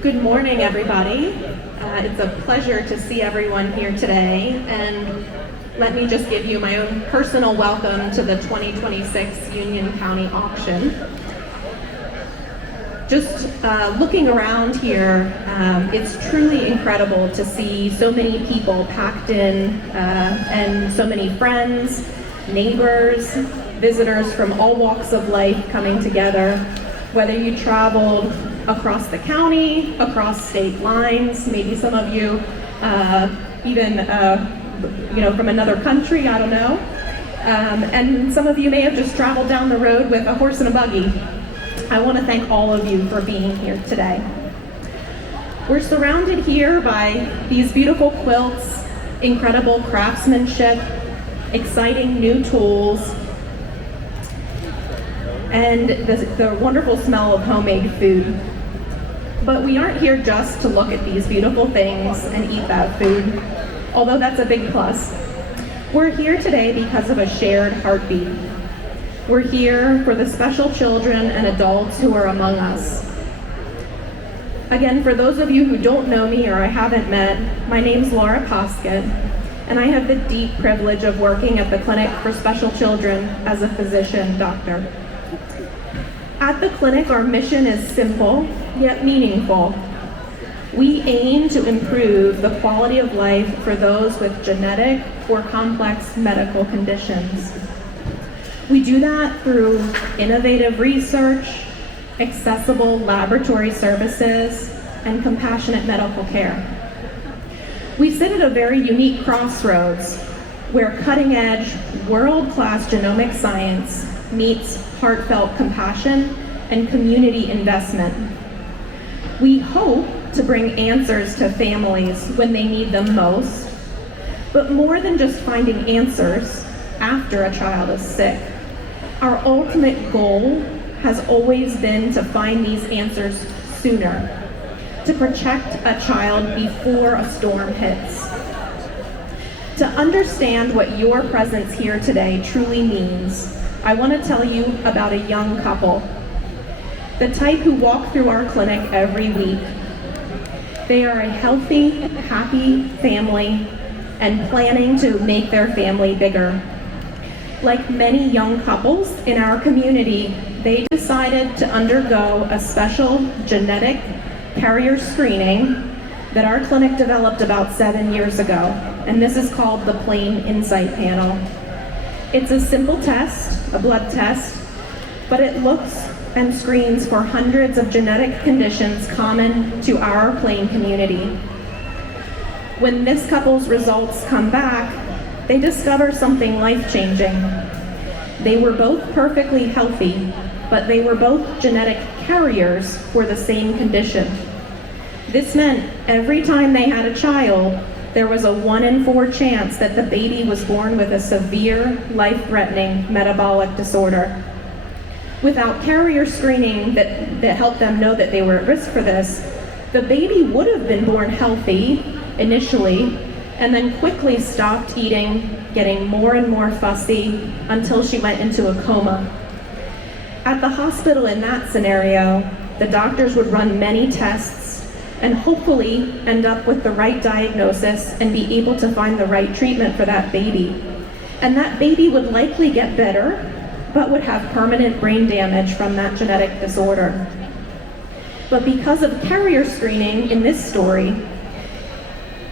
Good morning, everybody. It's a pleasure to see everyone here today, and let me just give you my own personal welcome to the 2026 Union County auction. Just looking around here, it's truly incredible to see so many people packed in, and so many friends, neighbors, visitors from all walks of life coming together, whether you traveled across the county, across state lines, maybe some of you even from another country, I don't know. And some of you may have just traveled down the road with a horse and a buggy. I want to thank all of you for being here today. We're surrounded here by these beautiful quilts, incredible craftsmanship, exciting new tools, and the wonderful smell of homemade food. But we aren't here just to look at these beautiful things and eat that food, although that's a big plus. We're here today because of a shared heartbeat. We're here for the special children and adults who are among us. Again, for those of you who don't know me or I haven't met, my name's Laura Poskitt, and I have the deep privilege of working at the Clinic for Special Children as a physician doctor. At the clinic, our mission is simple, yet meaningful. We aim to improve the quality of life for those with genetic or complex medical conditions. We do that through innovative research, accessible laboratory services, and compassionate medical care. We sit at a very unique crossroads where cutting-edge, world-class genomic science meets heartfelt compassion and community investment. We hope to bring answers to families when they need them most, but more than just finding answers after a child is sick. Our ultimate goal has always been to find these answers sooner, to protect a child before a storm hits. To understand what your presence here today truly means, I want to tell you about a young couple, the type who walk through our clinic every week. They are a healthy, happy family and planning to make their family bigger. Like many young couples in our community, they decided to undergo a special genetic carrier screening that our clinic developed about 7 years ago, and this is called the Plain Insight Panel. It's a simple test, a blood test, but it looks and screens for hundreds of genetic conditions common to our Plain community. When this couple's results come back, they discover something life-changing. They were both perfectly healthy, but they were both genetic carriers for the same condition. This meant every time they had a child, there was a 1 in 4 chance that the baby was born with a severe, life-threatening metabolic disorder. Without carrier screening that helped them know that they were at risk for this, the baby would have been born healthy initially, and then quickly stopped eating, getting more and more fussy until she went into a coma. At the hospital in that scenario, the doctors would run many tests and hopefully end up with the right diagnosis and be able to find the right treatment for that baby. And that baby would likely get better, but would have permanent brain damage from that genetic disorder. But because of carrier screening in this story,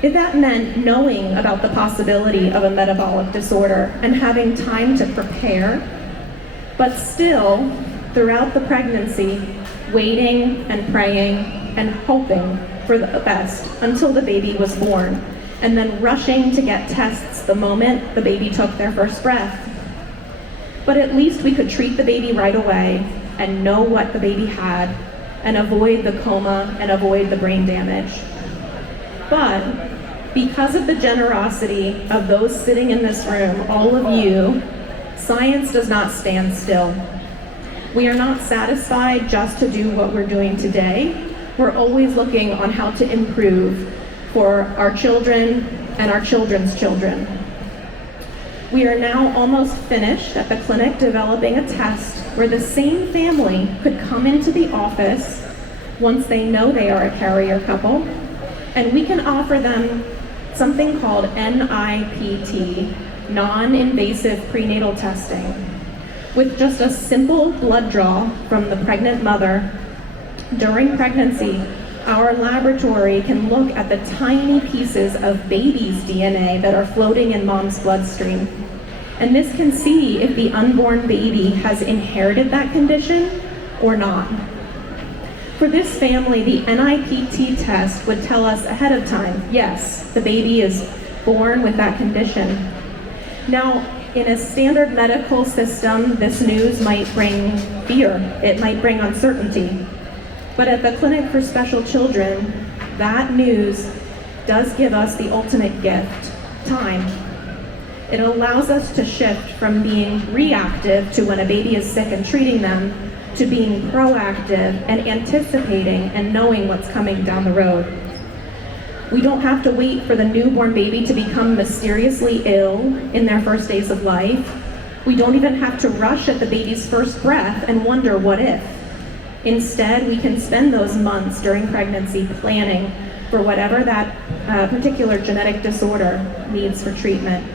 that meant knowing about the possibility of a metabolic disorder and having time to prepare, but still, throughout the pregnancy, waiting and praying and hoping for the best until the baby was born, and then rushing to get tests the moment the baby took their first breath. But at least we could treat the baby right away and know what the baby had and avoid the coma and avoid the brain damage. But because of the generosity of those sitting in this room, all of you, science does not stand still. We are not satisfied just to do what we're doing today. We're always looking on how to improve for our children and our children's children. We are now almost finished at the clinic developing a test where the same family could come into the office once they know they are a carrier couple, and we can offer them something called NIPT, non-invasive prenatal testing. With just a simple blood draw from the pregnant mother during pregnancy, our laboratory can look at the tiny pieces of baby's DNA that are floating in mom's bloodstream. And this can see if the unborn baby has inherited that condition or not. For this family, the NIPT test would tell us ahead of time, yes, the baby is born with that condition. Now, in a standard medical system, this news might bring fear. It might bring uncertainty. But at the Clinic for Special Children, that news does give us the ultimate gift, time. It allows us to shift from being reactive to when a baby is sick and treating them, to being proactive and anticipating and knowing what's coming down the road. We don't have to wait for the newborn baby to become mysteriously ill in their first days of life. We don't even have to rush at the baby's first breath and wonder what if. Instead, we can spend those months during pregnancy planning for whatever that particular genetic disorder needs for treatment.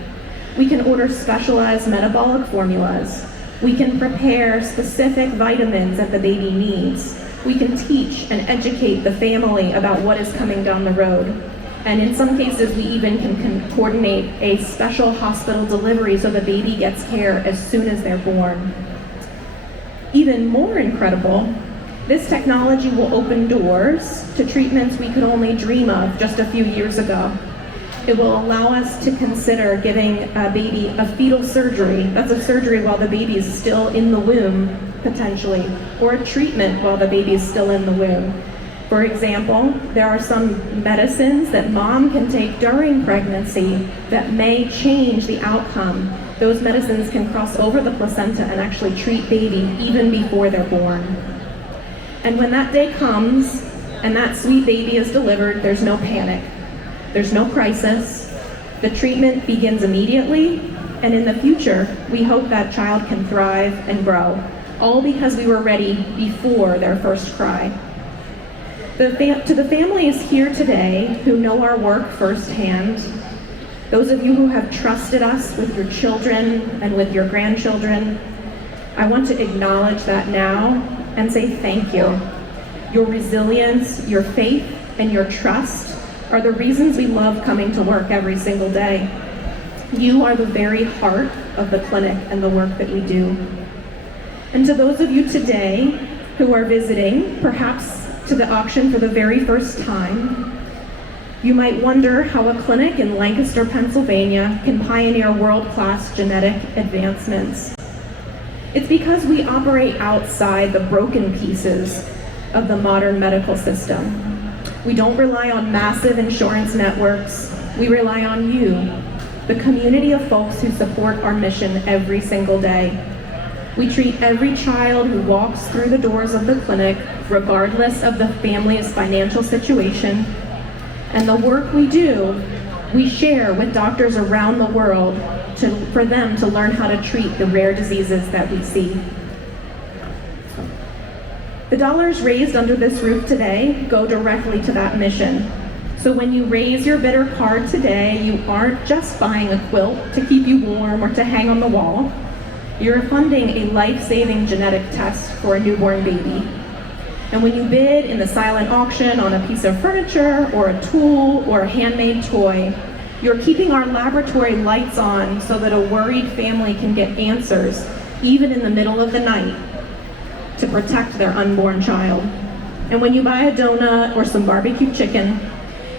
We can order specialized metabolic formulas. We can prepare specific vitamins that the baby needs. We can teach and educate the family about what is coming down the road. And in some cases, we even can coordinate a special hospital delivery so the baby gets care as soon as they're born. Even more incredible, this technology will open doors to treatments we could only dream of just a few years ago. It will allow us to consider giving a baby a fetal surgery. That's a surgery while the baby is still in the womb, potentially, or a treatment while the baby is still in the womb. For example, there are some medicines that mom can take during pregnancy that may change the outcome. Those medicines can cross over the placenta and actually treat baby even before they're born. And when that day comes and that sweet baby is delivered, there's no panic. There's no crisis. The treatment begins immediately, and in the future, we hope that child can thrive and grow, all because we were ready before their first cry. To the families here today who know our work firsthand, those of you who have trusted us with your children and with your grandchildren, I want to acknowledge that now and say thank you. Your resilience, your faith, and your trust are the reasons we love coming to work every single day. You are the very heart of the clinic and the work that we do. And to those of you today who are visiting, perhaps to the auction for the very first time, you might wonder how a clinic in Lancaster, Pennsylvania can pioneer world-class genetic advancements. It's because we operate outside the broken pieces of the modern medical system. We don't rely on massive insurance networks. We rely on you, the community of folks who support our mission every single day. We treat every child who walks through the doors of the clinic, regardless of the family's financial situation. And the work we do, we share with doctors around the world for them to learn how to treat the rare diseases that we see. The dollars raised under this roof today go directly to that mission. So when you raise your bidder card today, you aren't just buying a quilt to keep you warm or to hang on the wall. You're funding a life-saving genetic test for a newborn baby. And when you bid in the silent auction on a piece of furniture or a tool or a handmade toy, you're keeping our laboratory lights on so that a worried family can get answers, even in the middle of the night, to protect their unborn child. And when you buy a donut or some barbecue chicken,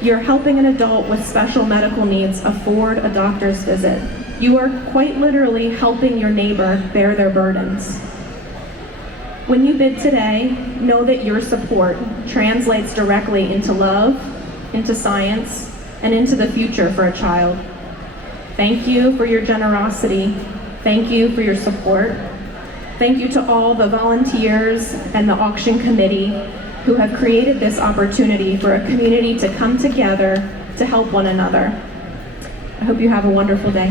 you're helping an adult with special medical needs afford a doctor's visit. You are quite literally helping your neighbor bear their burdens. When you bid today, know that your support translates directly into love, into science, and into the future for a child. Thank you for your generosity. Thank you for your support. Thank you to all the volunteers and the auction committee who have created this opportunity for a community to come together to help one another. I hope you have a wonderful day.